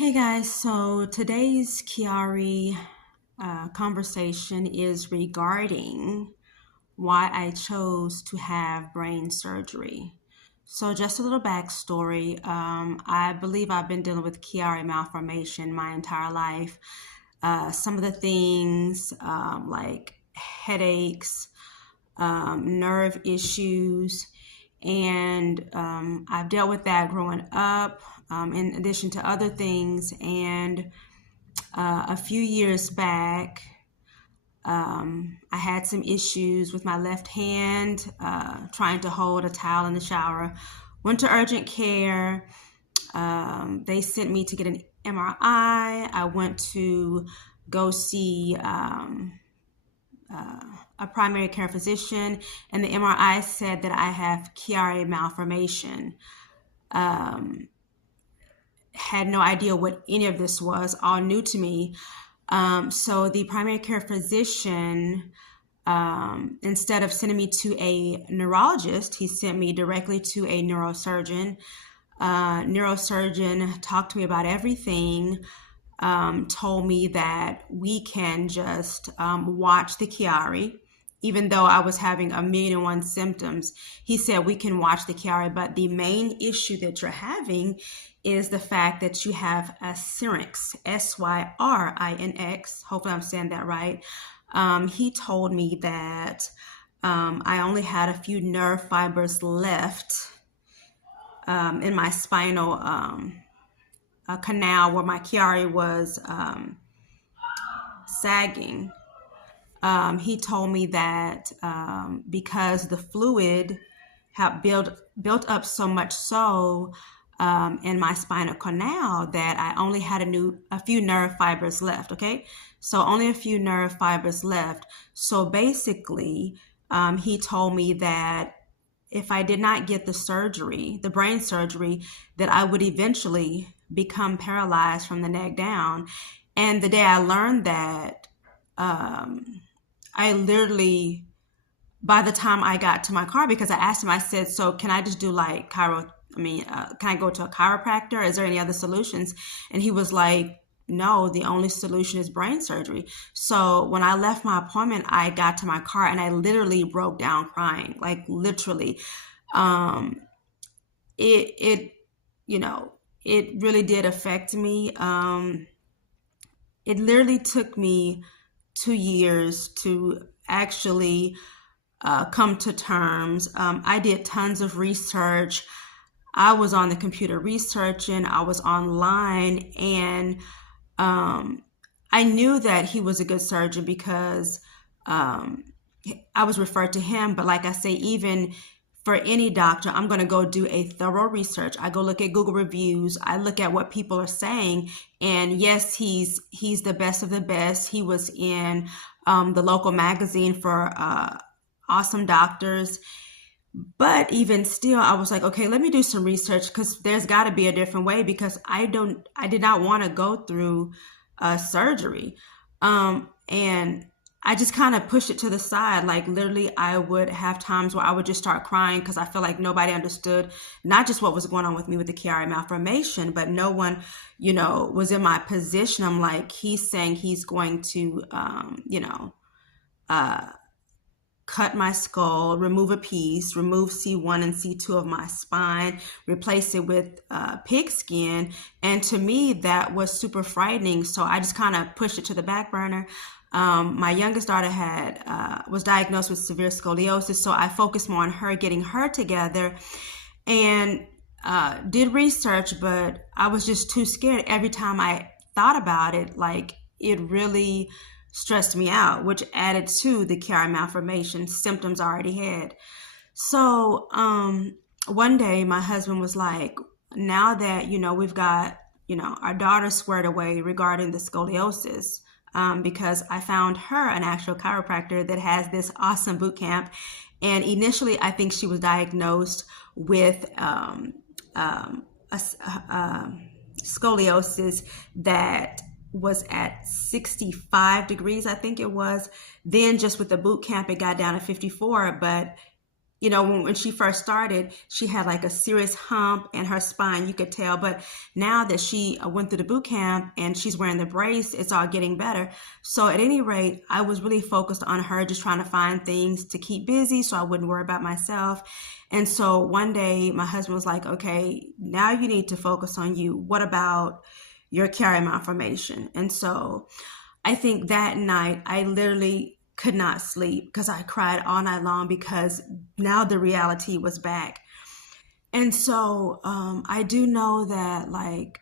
Hey guys, so today's Chiari conversation is regarding why I chose to have brain surgery. So, just a little backstory. I believe I've been dealing with Chiari malformation my entire life. Some of the things like headaches, nerve issues, and I've dealt with that growing up, in addition to other things. And a few years back, I had some issues with my left hand, trying to hold a towel in the shower. Went to urgent care. They sent me to get an MRI. I went to go see a primary care physician, and the MRI said that I have Chiari malformation. Had no idea what any of this was, all new to me. So the primary care physician, instead of sending me to a neurologist, he sent me directly to a neurosurgeon. Neurosurgeon talked to me about everything, told me that we can just watch the Chiari. Even though I was having 1,000,001 symptoms, he said we can watch the Chiari, but the main issue that you're having is the fact that you have a syrinx, Syrinx. Hopefully I'm saying that right. He told me that I only had a few nerve fibers left in my spinal canal where my Chiari was sagging. He told me that because the fluid had built up so much so in my spinal canal that I only had a few nerve fibers left. Okay, so only a few nerve fibers left. So basically, he told me that if I did not get the surgery, the brain surgery, that I would eventually become paralyzed from the neck down. And the day I learned that, I literally, by the time I got to my car, because I asked him, I said, so can I just do like can I go to a chiropractor? Is there any other solutions? And he was like, no, the only solution is brain surgery. So when I left my appointment, I got to my car and I literally broke down crying, like literally. It it really did affect me. It literally took me 2 years to actually come to terms. I did tons of research. I was on the computer researching, I was online, and I knew that he was a good surgeon because I was referred to him. But like I say, even for any doctor, I'm going to go do a thorough research. I go look at Google reviews. I look at what people are saying. And yes, he's the best of the best. He was in the local magazine for awesome doctors. But even still, I was like, okay, let me do some research because there's got to be a different way, because I did not want to go through surgery. And I just kind of pushed it to the side. Like literally, I would have times where I would just start crying because I feel like nobody understood not just what was going on with me with the Chiari malformation, but no one, was in my position. I'm like, he's saying he's going to, cut my skull, remove a piece, remove C1 and C2 of my spine, replace it with pig skin. And to me, that was super frightening. So I just kind of pushed it to the back burner. My youngest daughter was diagnosed with severe scoliosis, so I focused more on her, getting her together, and did research, but I was just too scared. Every time I thought about it, like it really stressed me out, which added to the Chiari malformation symptoms I already had. So one day my husband was like, now that, we've got, our daughter squared away regarding the scoliosis, because I found her an actual chiropractor that has this awesome boot camp. And initially, I think she was diagnosed with scoliosis that was at 65 degrees, I think it was. Then just with the boot camp, it got down to 54. But when she first started, she had like a serious hump in her spine, you could tell. But now that she went through the boot camp and she's wearing the brace, it's all getting better. So at any rate, I was really focused on her, just trying to find things to keep busy so I wouldn't worry about myself. And so one day my husband was like, okay, now you need to focus on you. What about your Chiari malformation? And so I think that night I literally could not sleep because I cried all night long because now the reality was back. And so I do know that, like,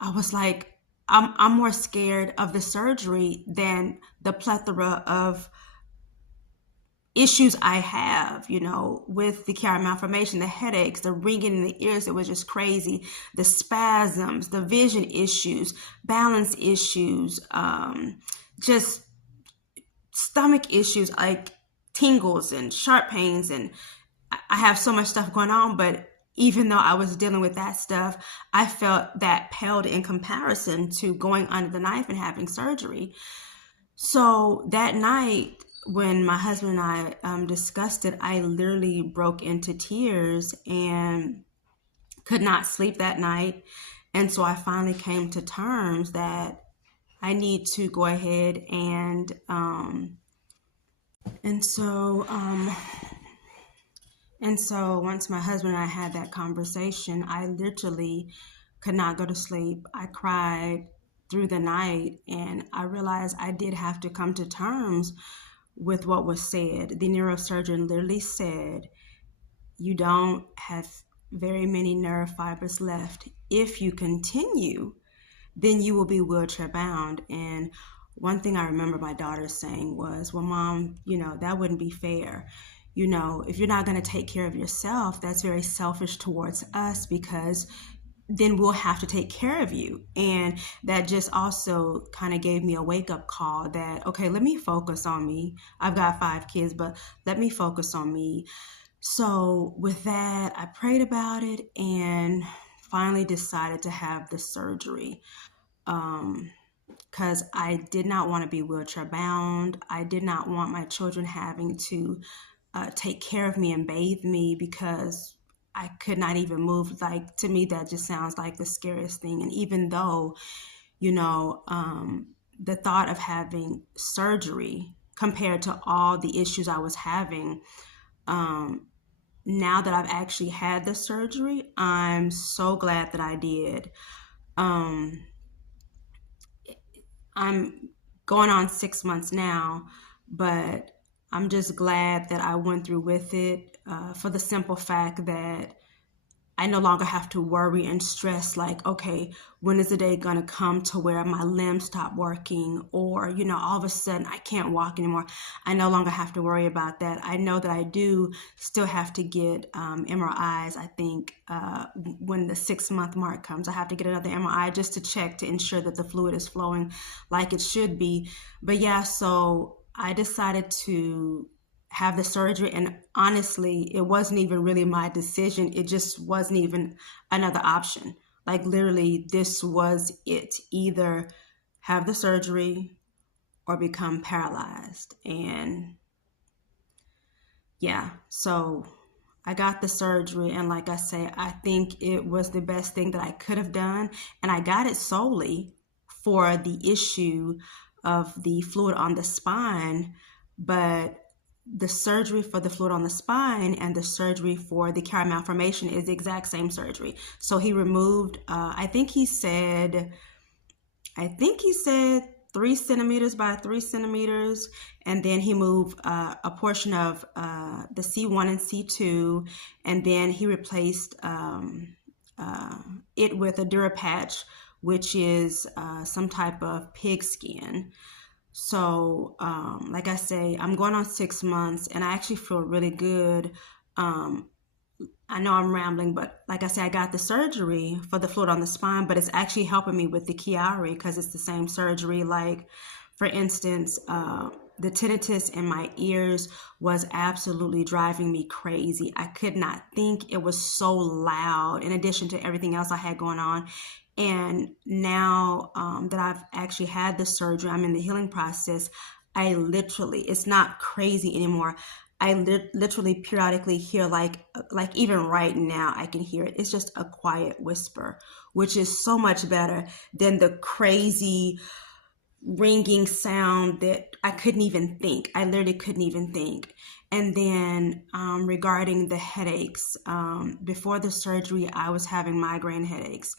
I was like, I'm more scared of the surgery than the plethora of issues I have, with the Chiari malformation, the headaches, the ringing in the ears. It was just crazy. The spasms, the vision issues, balance issues, just stomach issues like tingles and sharp pains. And I have so much stuff going on, but even though I was dealing with that stuff, I felt that paled in comparison to going under the knife and having surgery. So that night, when my husband and I discussed it, I literally broke into tears and could not sleep that night. And so I finally came to terms that I need to go ahead and so once my husband and I had that conversation, I literally could not go to sleep. I cried through the night, and I realized I did have to come to terms with what was said. The neurosurgeon literally said, you don't have very many nerve fibers left. If you continue, then you will be wheelchair bound. And one thing I remember my daughter saying was, well, Mom, that wouldn't be fair. If you're not going to take care of yourself, that's very selfish towards us, because then we'll have to take care of you. And that just also kind of gave me a wake-up call that, okay, let me focus on me. I've got 5 kids, but let me focus on me. So with that, I prayed about it and finally decided to have the surgery. Because I did not want to be wheelchair bound. I did not want my children having to take care of me and bathe me because I could not even move. Like, to me, that just sounds like the scariest thing. And even though, the thought of having surgery compared to all the issues I was having, now that I've actually had the surgery, I'm so glad that I did. I'm going on 6 months now, but I'm just glad that I went through with it, for the simple fact that I no longer have to worry and stress like, okay, when is the day going to come to where my limbs stop working, or, all of a sudden I can't walk anymore. I no longer have to worry about that. I know that I do still have to get MRIs. I think when the 6-month mark comes, I have to get another MRI just to check to ensure that the fluid is flowing like it should be. But yeah, so I decided to have the surgery, and honestly, it wasn't even really my decision. It just wasn't even another option. Like, literally, this was it: either have the surgery or become paralyzed. And yeah, so I got the surgery, and like I say, I think it was the best thing that I could have done. And I got it solely for the issue of the fluid on the spine. But the surgery for the fluid on the spine and the surgery for the Chiari malformation is the exact same surgery. So he removed, I think he said 3 centimeters by 3 centimeters, and then he moved a portion of the C1 and C2, and then he replaced it with a Durapatch, which is some type of pig skin. So, like I say, I'm going on 6 months, and I actually feel really good. I know I'm rambling, but like I say, I got the surgery for the fluid on the spine, but it's actually helping me with the Chiari because it's the same surgery. Like, for instance, the tinnitus in my ears was absolutely driving me crazy. I could not think. It was so loud in addition to everything else I had going on. And now that I've actually had the surgery, I'm in the healing process. It's not crazy anymore. I literally periodically hear like even right now I can hear it. It's just a quiet whisper, which is so much better than the crazy ringing sound that I couldn't even think. I literally couldn't even think. And then regarding the headaches, before the surgery, I was having migraine headaches.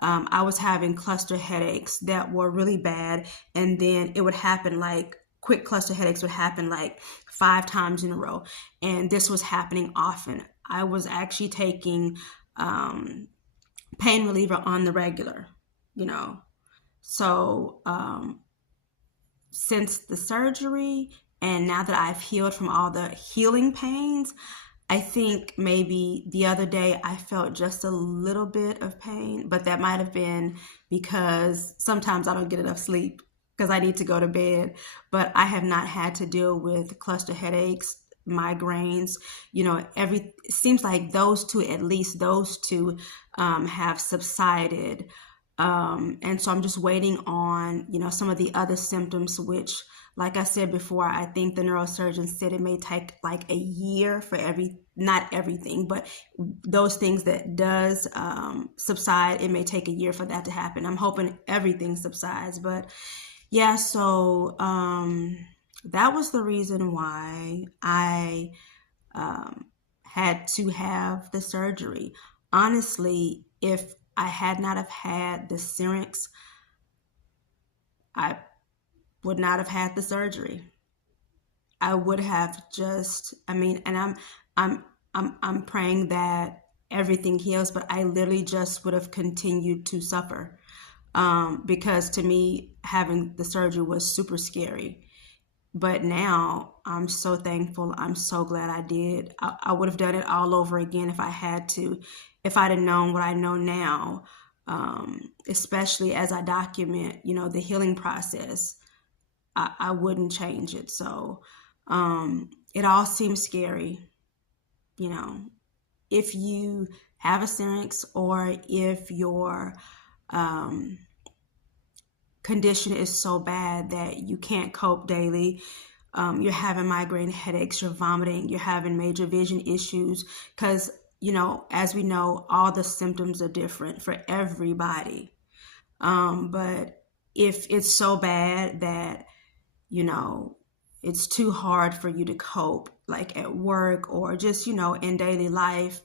I was having cluster headaches that were really bad. And then it would happen like quick cluster headaches would happen like 5 times in a row. And this was happening often. I was actually taking pain reliever on the regular, you know. So since the surgery and now that I've healed from all the healing pains, I think maybe the other day I felt just a little bit of pain, but that might have been because sometimes I don't get enough sleep because I need to go to bed. But I have not had to deal with cluster headaches, migraines. It seems like those two, at least those two, have subsided. And so I'm just waiting on, some of the other symptoms, which, like I said before, I think the neurosurgeon said it may take like a year for not everything, but those things that does subside, it may take a year for that to happen. I'm hoping everything subsides, but yeah, so that was the reason why I had to have the surgery. Honestly, if I had not have had the syrinx, I would not have had the surgery. I would have just, and I'm praying that everything heals, but I literally just would have continued to suffer. Because to me, having the surgery was super scary. But now I'm so thankful. I'm so glad I did. I would have done it all over again if I had to, if I'd have known what I know now, especially as I document, the healing process. I wouldn't change it. So it all seems scary, you know. If you have a syrinx or if your condition is so bad that you can't cope daily, you're having migraine headaches, you're vomiting, you're having major vision issues, because, as we know, all the symptoms are different for everybody. But if it's so bad that, it's too hard for you to cope, like at work or just, in daily life,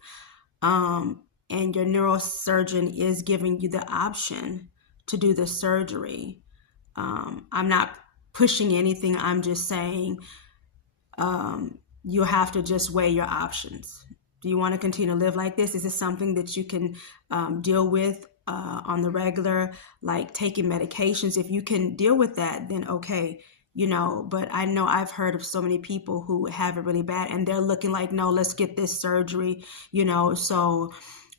and your neurosurgeon is giving you the option to do the surgery. I'm not pushing anything. I'm just saying you have to just weigh your options. Do you want to continue to live like this? Is this something that you can deal with on the regular, like taking medications? If you can deal with that, then okay, but I know I've heard of so many people who have it really bad and they're looking like, no, let's get this surgery, so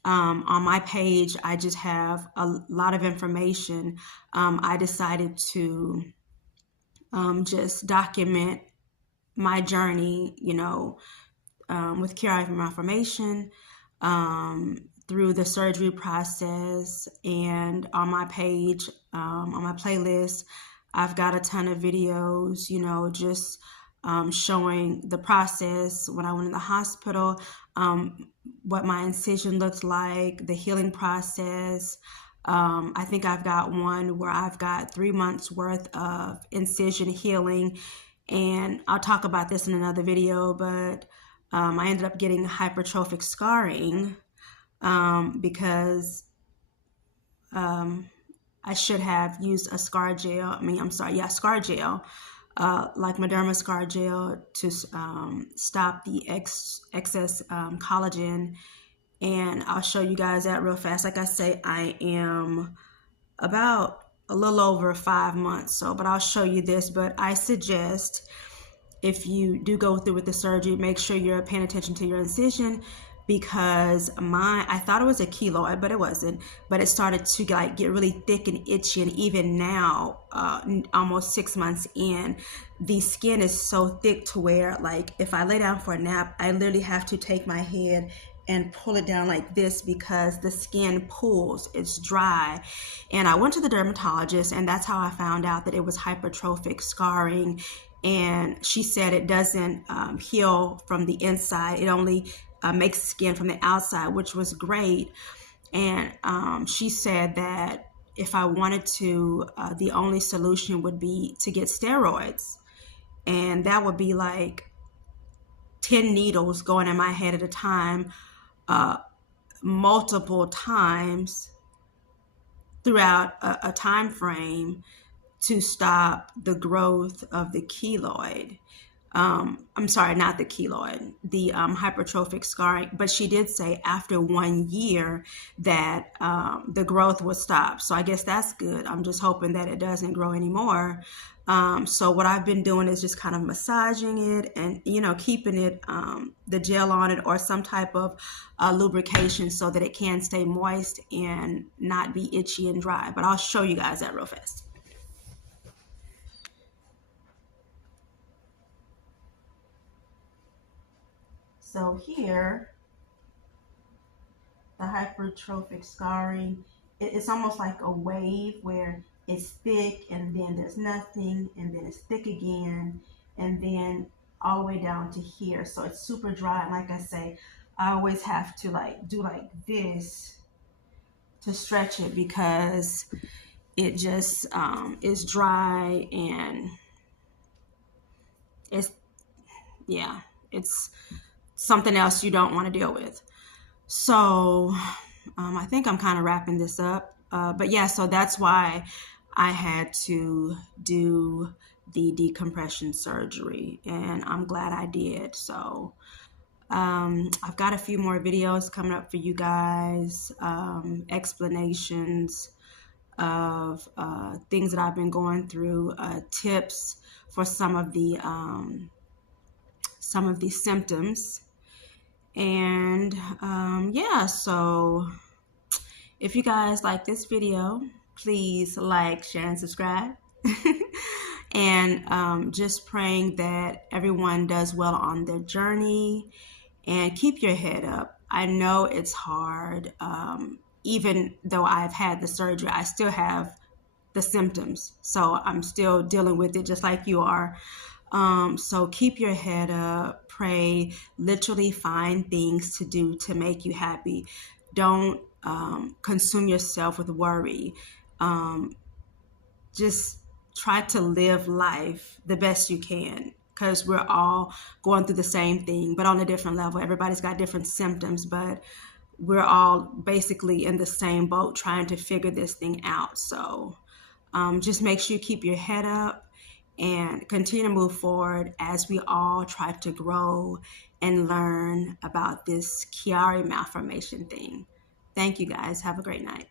on my page, I just have a lot of information. I decided to just document my journey, with Chiari Malformation, through the surgery process. And on my page, on my playlist, I've got a ton of videos, just showing the process when I went in the hospital, what my incision looked like, the healing process. I think I've got one where I've got 3 months worth of incision healing, and I'll talk about this in another video, but I ended up getting hypertrophic scarring because I should have used a scar gel. Scar gel, like Myondra scar gel to stop the excess collagen. And I'll show you guys that real fast. Like I say, I am about a little over 5 months. But I'll show you this. But I suggest if you do go through with the surgery, make sure you're paying attention to your incision, because I thought it was a keloid, but it wasn't. But it started to get really thick and itchy, and even now, almost 6 months in, the skin is so thick to where, like, if I lay down for a nap, I literally have to take my head and pull it down like this because the skin pulls, it's dry. And I went to the dermatologist, and that's how I found out that it was hypertrophic scarring. And she said it doesn't heal from the inside. It only makes skin from the outside, which was great. And she said that if I wanted to, the only solution would be to get steroids. And that would be like 10 needles going in my head at a time, multiple times throughout a time frame to stop the growth of the keloid. I'm sorry, not the keloid, the hypertrophic scarring. But she did say after 1 year that the growth would stop. So I guess that's good. I'm just hoping that it doesn't grow anymore. So what I've been doing is just kind of massaging it and, keeping it, the gel on it or some type of lubrication so that it can stay moist and not be itchy and dry. But I'll show you guys that real fast. So here, the hypertrophic scarring, it's almost like a wave where it's thick and then there's nothing and then it's thick again and then all the way down to here. So it's super dry. And like I say, I always have to do like this to stretch it because it just is dry and it's something else you don't want to deal with. So I think I'm kind of wrapping this up. But yeah, so that's why I had to do the decompression surgery, and I'm glad I did. So I've got a few more videos coming up for you guys, explanations of things that I've been going through, tips for some of the symptoms. And yeah, so if you guys like this video, please like, share, and subscribe. And just praying that everyone does well on their journey and keep your head up. I know it's hard. Even though I've had the surgery, I still have the symptoms. So I'm still dealing with it just like you are. So keep your head up, pray, literally find things to do to make you happy. Don't consume yourself with worry. Just try to live life the best you can because we're all going through the same thing, but on a different level. Everybody's got different symptoms, but we're all basically in the same boat trying to figure this thing out. So just make sure you keep your head up and continue to move forward as we all try to grow and learn about this Chiari malformation thing. Thank you guys. Have a great night.